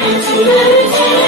Thank you.